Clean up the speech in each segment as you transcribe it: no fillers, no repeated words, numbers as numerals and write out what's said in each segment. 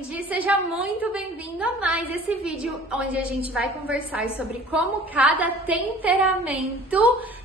Aprendi, seja muito bem-vindo a mais esse vídeo onde a gente vai conversar sobre como cada temperamento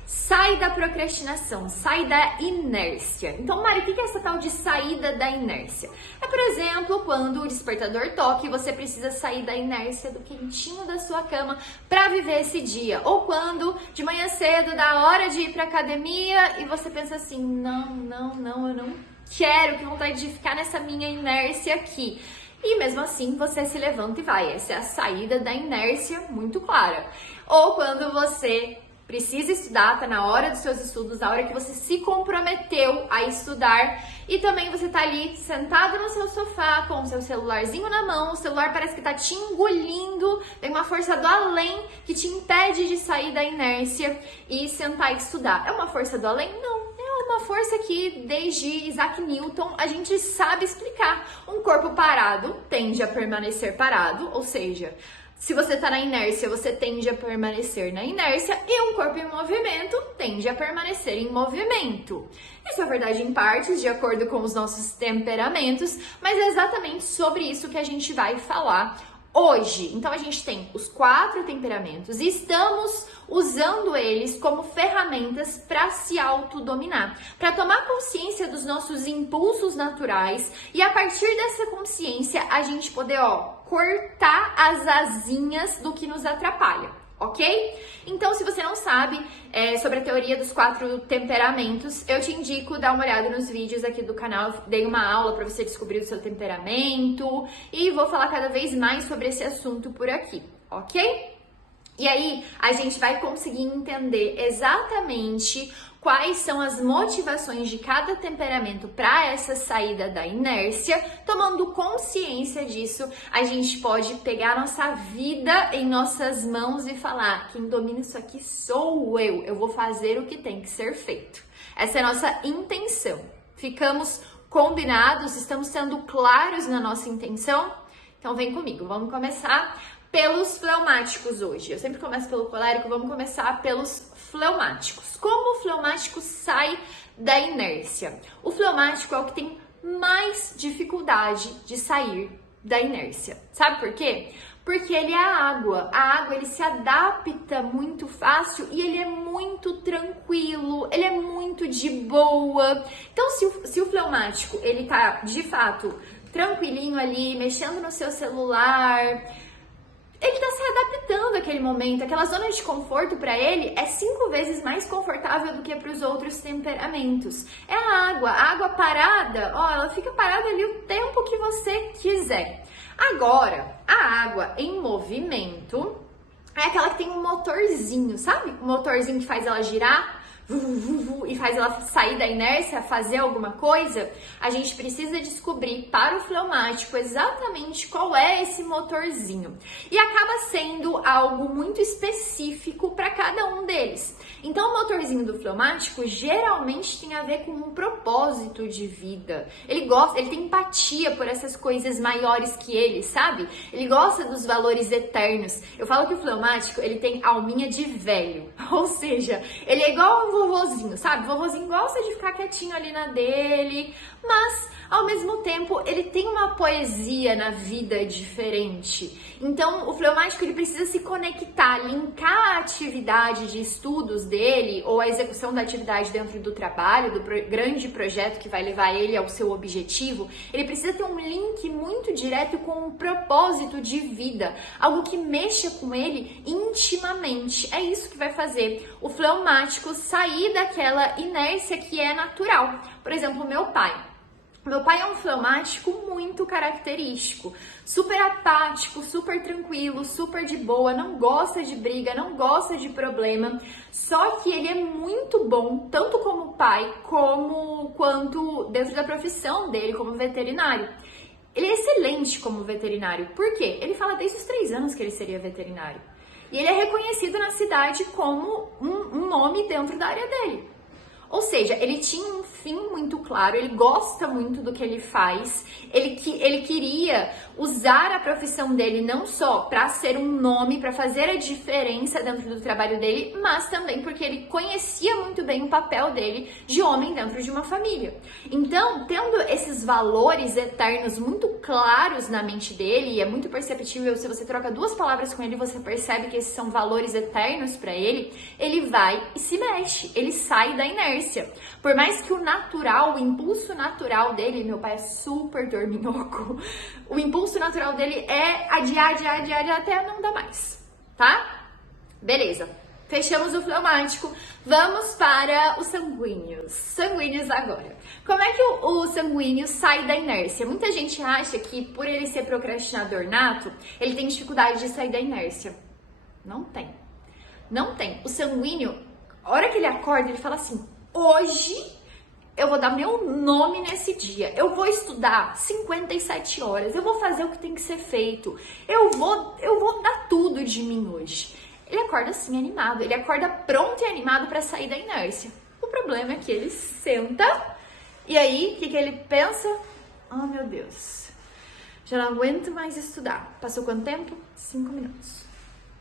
sai da procrastinação, sai da inércia. Então, Mari, o que é essa tal de saída da inércia? É, por exemplo, quando o despertador toca e você precisa sair da inércia do quentinho da sua cama para viver esse dia. Ou quando de manhã cedo dá hora de ir para academia e você pensa assim, não, eu não quero, que vontade de ficar nessa minha inércia aqui. E mesmo assim você se levanta e vai. Essa é a saída da inércia muito clara. Ou quando você precisa estudar, tá na hora dos seus estudos, na hora que você se comprometeu a estudar e também você tá ali sentado no seu sofá com o seu celularzinho na mão, o celular parece que tá te engolindo, tem uma força do além que te impede de sair da inércia e sentar e estudar. É uma força do além? Não. Uma força que desde Isaac Newton a gente sabe explicar. Um corpo parado tende a permanecer parado, ou seja, se você está na inércia, você tende a permanecer na inércia, e um corpo em movimento tende a permanecer em movimento. Isso é verdade em partes, de acordo com os nossos temperamentos, mas é exatamente sobre isso que a gente vai falar hoje. Então a gente tem os 4 temperamentos e estamos usando eles como ferramentas para se autodominar, para tomar consciência dos nossos impulsos naturais e a partir dessa consciência a gente poder, cortar as asinhas do que nos atrapalha, ok? Então, se você não sabe sobre a teoria dos 4 temperamentos, eu te indico dar uma olhada nos vídeos aqui do canal. Eu dei uma aula para você descobrir o seu temperamento e vou falar cada vez mais sobre esse assunto por aqui, ok? E aí, a gente vai conseguir entender exatamente quais são as motivações de cada temperamento para essa saída da inércia. Tomando consciência disso, a gente pode pegar a nossa vida em nossas mãos e falar: quem domina isso aqui sou eu vou fazer o que tem que ser feito. Essa é a nossa intenção. Ficamos combinados? Estamos sendo claros na nossa intenção? Então vem comigo, vamos começar pelos fleumáticos hoje. Eu sempre começo pelo colérico, vamos começar pelos fleumáticos. Como o fleumático sai da inércia? O fleumático é o que tem mais dificuldade de sair da inércia. Sabe por quê? Porque ele é a água. A água, ele se adapta muito fácil e ele é muito tranquilo, ele é muito de boa. Então, se o fleumático, ele tá, de fato, tranquilinho ali, mexendo no seu celular, ele está se adaptando àquele momento, aquela zona de conforto para ele é 5 vezes mais confortável do que para os outros temperamentos. É a água parada, ela fica parada ali o tempo que você quiser. Agora, a água em movimento é aquela que tem um motorzinho, sabe? Um motorzinho que faz ela girar e faz ela sair da inércia, fazer alguma coisa. A gente precisa descobrir para o fleumático exatamente qual é esse motorzinho. E acaba sendo algo muito específico para cada um deles. Então, o motorzinho do fleumático geralmente tem a ver com um propósito de vida. Ele tem empatia por essas coisas maiores que ele, sabe? Ele gosta dos valores eternos. Eu falo que o fleumático, ele tem alminha de velho. Ou seja, ele é igual um vovozinho, sabe? O vovozinho gosta de ficar quietinho ali na dele, mas ao mesmo tempo ele tem uma poesia na vida diferente. Então o fleumático, ele precisa se conectar, linkar a atividade de estudos dele ou a execução da atividade dentro do trabalho, do grande projeto que vai levar ele ao seu objetivo. Ele precisa ter um link muito direto com um propósito de vida, algo que mexa com ele intimamente. É isso que vai fazer o fleumático sair daquela inércia que é natural. Por exemplo, meu pai. Meu pai é um fleumático muito característico, super apático, super tranquilo, super de boa, não gosta de briga, não gosta de problema, só que ele é muito bom, tanto como pai, quanto dentro da profissão dele como veterinário. Ele é excelente como veterinário, por quê? Ele fala desde os 3 anos que ele seria veterinário. E ele é reconhecido na cidade como um nome dentro da área dele. Ou seja, ele tinha um fim muito claro, ele gosta muito do que ele faz, ele queria usar a profissão dele não só para ser um nome, para fazer a diferença dentro do trabalho dele, mas também porque ele conhecia muito bem o papel dele de homem dentro de uma família. Então, tendo esses valores eternos muito claros na mente dele, e é muito perceptível, se você troca duas palavras com ele, você percebe que esses são valores eternos para ele, ele vai e se mexe, ele sai da inércia. Por mais que o natural, o impulso natural dele, meu pai é super dorminhoco, o impulso natural dele é adiar até não dar mais, tá? Beleza, fechamos o fleumático, vamos para os sanguíneos. Sanguíneos agora. Como é que o sanguíneo sai da inércia? Muita gente acha que por ele ser procrastinador nato, ele tem dificuldade de sair da inércia. Não tem. Não tem. O sanguíneo, a hora que ele acorda, ele fala assim, hoje eu vou dar meu nome nesse dia, eu vou estudar 57 horas, eu vou fazer o que tem que ser feito, eu vou dar tudo de mim hoje. Ele acorda assim, animado, ele acorda pronto e animado para sair da inércia. O problema é que ele senta e aí, o que ele pensa? Oh, meu Deus, já não aguento mais estudar. Passou quanto tempo? 5 minutos.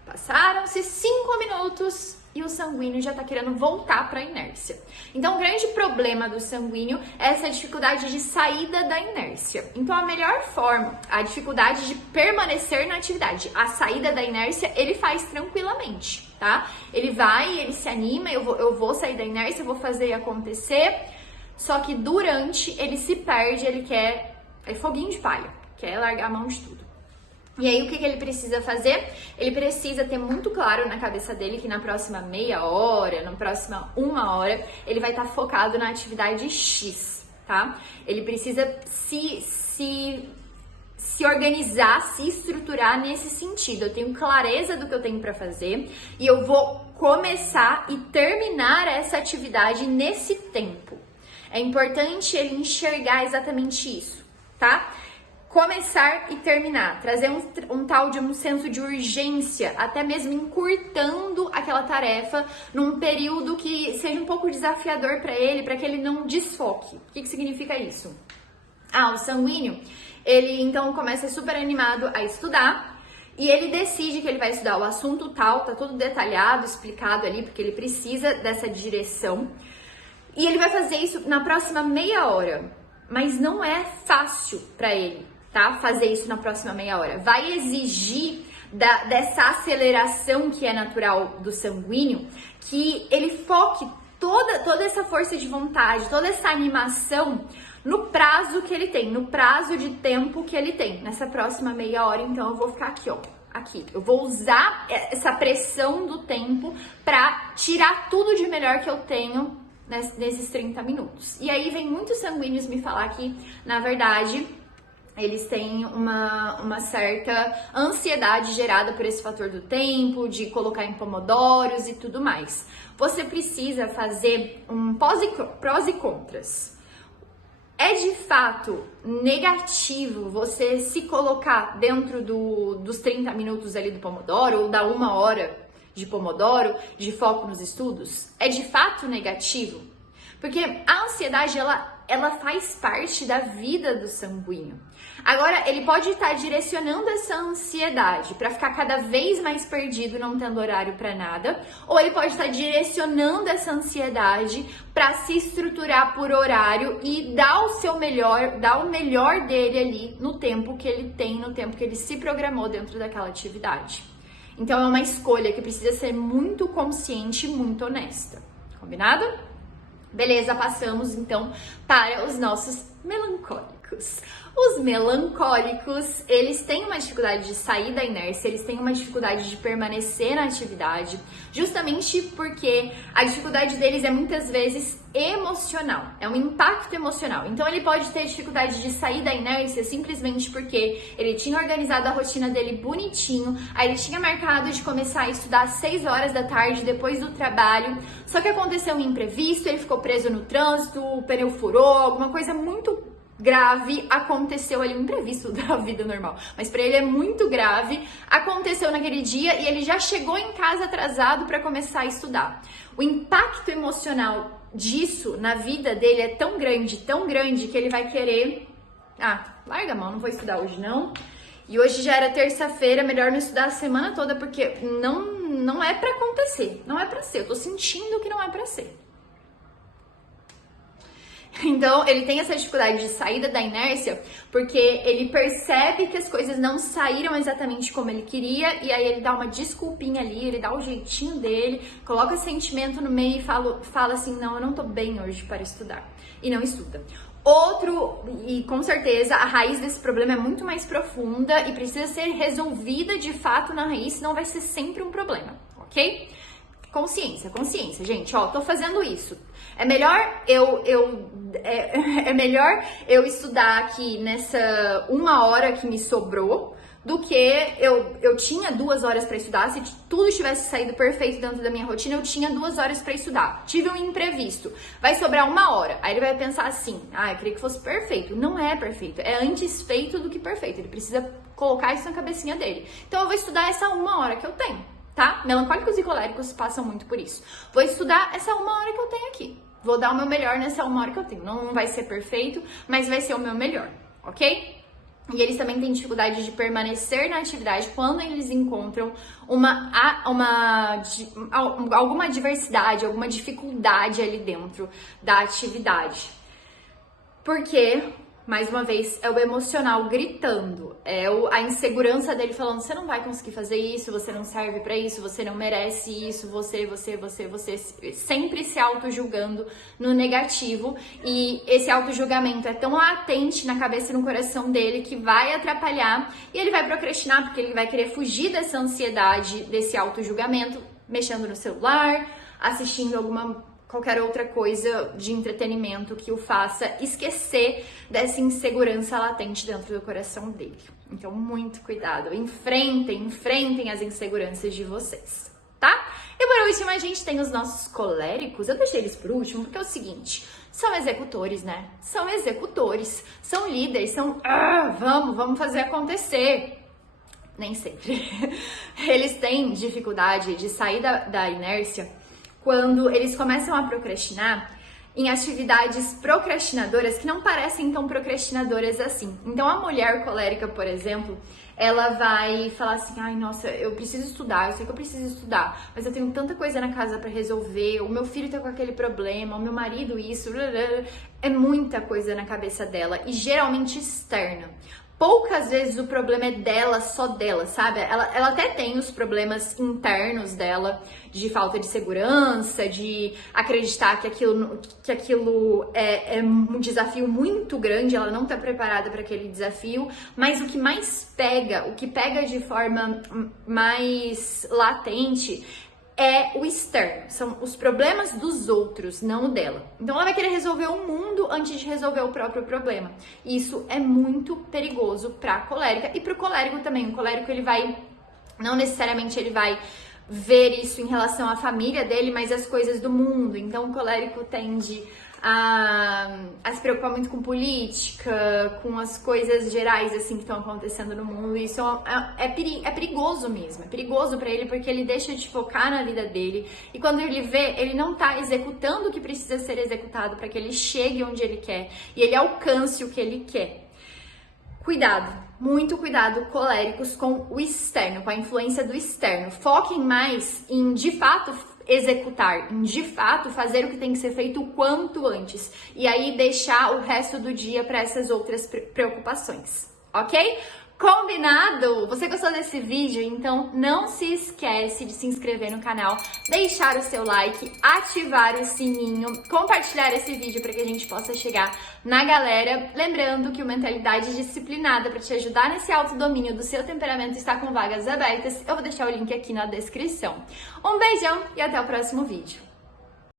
Passaram-se 5 minutos e o sanguíneo já tá querendo voltar para a inércia. Então, o grande problema do sanguíneo é essa dificuldade de saída da inércia. Então, a melhor forma, a dificuldade de permanecer na atividade, a saída da inércia, ele faz tranquilamente, tá? Ele vai, ele se anima, eu vou sair da inércia, eu vou fazer acontecer, só que durante ele se perde, ele quer, é foguinho de palha, quer largar a mão de tudo. E aí, o que ele precisa fazer? Ele precisa ter muito claro na cabeça dele que na próxima meia hora, na próxima 1 hora, ele vai estar focado na atividade X, tá? Ele precisa se organizar, se estruturar nesse sentido. Eu tenho clareza do que eu tenho para fazer e eu vou começar e terminar essa atividade nesse tempo. É importante ele enxergar exatamente isso, tá? Começar e terminar, trazer um tal de um senso de urgência, até mesmo encurtando aquela tarefa num período que seja um pouco desafiador para ele, para que ele não desfoque. O que significa isso? O sanguíneo, ele então começa super animado a estudar e ele decide que ele vai estudar o assunto tal, tá tudo detalhado, explicado ali, porque ele precisa dessa direção. E ele vai fazer isso na próxima meia hora, mas não é fácil para ele. Tá? Fazer isso na próxima meia hora. Vai exigir dessa aceleração que é natural do sanguíneo, que ele foque toda essa força de vontade, toda essa animação no prazo que ele tem, no prazo de tempo que ele tem. Nessa próxima meia hora, então, eu vou ficar aqui, ó. Aqui. Eu vou usar essa pressão do tempo para tirar tudo de melhor que eu tenho nesses 30 minutos. E aí vem muitos sanguíneos me falar que, na verdade, eles têm uma certa ansiedade gerada por esse fator do tempo, de colocar em pomodoros e tudo mais. Você precisa fazer um prós e contras. É de fato negativo você se colocar dentro dos 30 minutos ali do pomodoro ou da 1 hora de pomodoro, de foco nos estudos? É de fato negativo? Porque a ansiedade, ela faz parte da vida do sanguíneo. Agora, ele pode estar direcionando essa ansiedade para ficar cada vez mais perdido, não tendo horário para nada, ou ele pode estar direcionando essa ansiedade para se estruturar por horário e dar o seu melhor, dar o melhor dele ali no tempo que ele tem, no tempo que ele se programou dentro daquela atividade. Então, é uma escolha que precisa ser muito consciente e muito honesta. Combinado? Beleza, passamos então para os nossos melancólicos. Os melancólicos, eles têm uma dificuldade de sair da inércia, eles têm uma dificuldade de permanecer na atividade, justamente porque a dificuldade deles é muitas vezes emocional, é um impacto emocional. Então ele pode ter dificuldade de sair da inércia simplesmente porque ele tinha organizado a rotina dele bonitinho, aí ele tinha marcado de começar a estudar às 6 horas da tarde depois do trabalho, só que aconteceu um imprevisto, ele ficou preso no trânsito, o pneu furou, alguma coisa muito grave aconteceu ali, um imprevisto da vida normal, mas para ele é muito grave, aconteceu naquele dia e ele já chegou em casa atrasado para começar a estudar. O impacto emocional disso na vida dele é tão grande que ele vai querer, larga a mão, não vou estudar hoje não. E hoje já era terça-feira, melhor não estudar a semana toda, porque não é pra acontecer, não é pra ser. Eu tô sentindo que não é pra ser. Então, ele tem essa dificuldade de saída da inércia, porque ele percebe que as coisas não saíram exatamente como ele queria, e aí ele dá uma desculpinha ali, ele dá o jeitinho dele, coloca sentimento no meio e fala assim, não, eu não tô bem hoje para estudar. E não estuda. Outro, e com certeza a raiz desse problema é muito mais profunda e precisa ser resolvida de fato na raiz, senão vai ser sempre um problema, ok? Consciência, gente, ó, tô fazendo isso. É melhor eu estudar aqui nessa 1 hora que me sobrou do que eu tinha 2 horas para estudar. Se tudo tivesse saído perfeito dentro da minha rotina, eu tinha 2 horas para estudar. Tive um imprevisto, vai sobrar 1 hora. Aí ele vai pensar assim, eu queria que fosse perfeito. Não é perfeito, é antes feito do que perfeito. Ele precisa colocar isso na cabecinha dele. Então eu vou estudar essa 1 hora que eu tenho, tá? Melancólicos e coléricos passam muito por isso. Vou estudar essa 1 hora que eu tenho aqui. Vou dar o meu melhor nessa 1 hora que eu tenho. Não vai ser perfeito, mas vai ser o meu melhor, ok? E eles também têm dificuldade de permanecer na atividade quando eles encontram alguma adversidade, alguma dificuldade ali dentro da atividade. Porque, mais uma vez, é o emocional gritando, a insegurança dele falando, você não vai conseguir fazer isso, você não serve pra isso, você não merece isso, você sempre se auto-julgando no negativo, e esse auto-julgamento é tão latente na cabeça e no coração dele que vai atrapalhar, e ele vai procrastinar porque ele vai querer fugir dessa ansiedade, desse auto-julgamento, mexendo no celular, assistindo qualquer outra coisa de entretenimento que o faça esquecer dessa insegurança latente dentro do coração dele. Então, muito cuidado. Enfrentem as inseguranças de vocês, tá? E por último, a gente tem os nossos coléricos. Eu deixei eles por último porque é o seguinte, são executores, né? São executores, são líderes, vamos fazer acontecer. Nem sempre. Eles têm dificuldade de sair da inércia quando eles começam a procrastinar em atividades procrastinadoras que não parecem tão procrastinadoras assim. Então, a mulher colérica, por exemplo, ela vai falar assim, nossa, eu preciso estudar, eu sei que eu preciso estudar, mas eu tenho tanta coisa na casa pra resolver, o meu filho tá com aquele problema, o meu marido isso, é muita coisa na cabeça dela e geralmente externa. Poucas vezes o problema é dela, só dela, sabe? Ela até tem os problemas internos dela, de falta de segurança, de acreditar que aquilo é um desafio muito grande, ela não tá preparada para aquele desafio, mas o que pega de forma mais latente é o externo, são os problemas dos outros, não o dela. Então ela vai querer resolver o mundo antes de resolver o próprio problema. E isso é muito perigoso para a colérica e para o colérico também. O colérico não necessariamente ele vai ver isso em relação à família dele, mas as coisas do mundo. Então o colérico tende a se preocupar muito com política, com as coisas gerais assim que estão acontecendo no mundo. Isso é perigoso mesmo, é perigoso para ele porque ele deixa de focar na vida dele e quando ele vê, ele não tá executando o que precisa ser executado para que ele chegue onde ele quer e ele alcance o que ele quer. Cuidado, muito cuidado, coléricos, com o externo, com a influência do externo. Foquem mais em, de fato, executar, em, de fato, fazer o que tem que ser feito o quanto antes. E aí deixar o resto do dia para essas outras preocupações, ok? Combinado? Você gostou desse vídeo? Então não se esquece de se inscrever no canal, deixar o seu like, ativar o sininho, compartilhar esse vídeo para que a gente possa chegar na galera. Lembrando que o Mentalidade Disciplinada para te ajudar nesse autodomínio do seu temperamento está com vagas abertas. Eu vou deixar o link aqui na descrição. Um beijão e até o próximo vídeo.